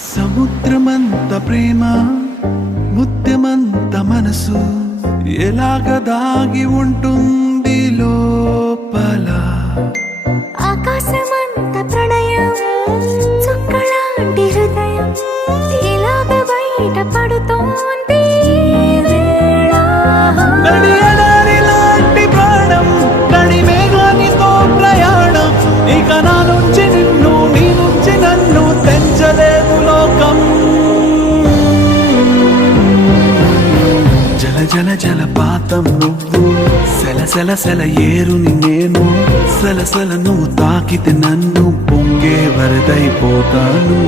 సముద్రమంత ప్రేమ ముత్యమంత మనసు ఎలాగ దాగి ఉంటుంది లోపల. ఆకాశమంత ప్రణయం చుక్కలాంటి హృదయం ఇలాగ బయట పడుతోంది లాంటి ప్రాణం నడి మేఘానితో ప్రయాణం. ఇక నా నుంచి నిన్ను నీ నుంచి నన్ను తెంచలేదు లోకం. జల జల జలపాతం నువ్వు, సెల సెల సెల ఏరుని నేను. సెల సెల నువ్వు తాకితే నన్ను పొంగే వరదైపోతాను.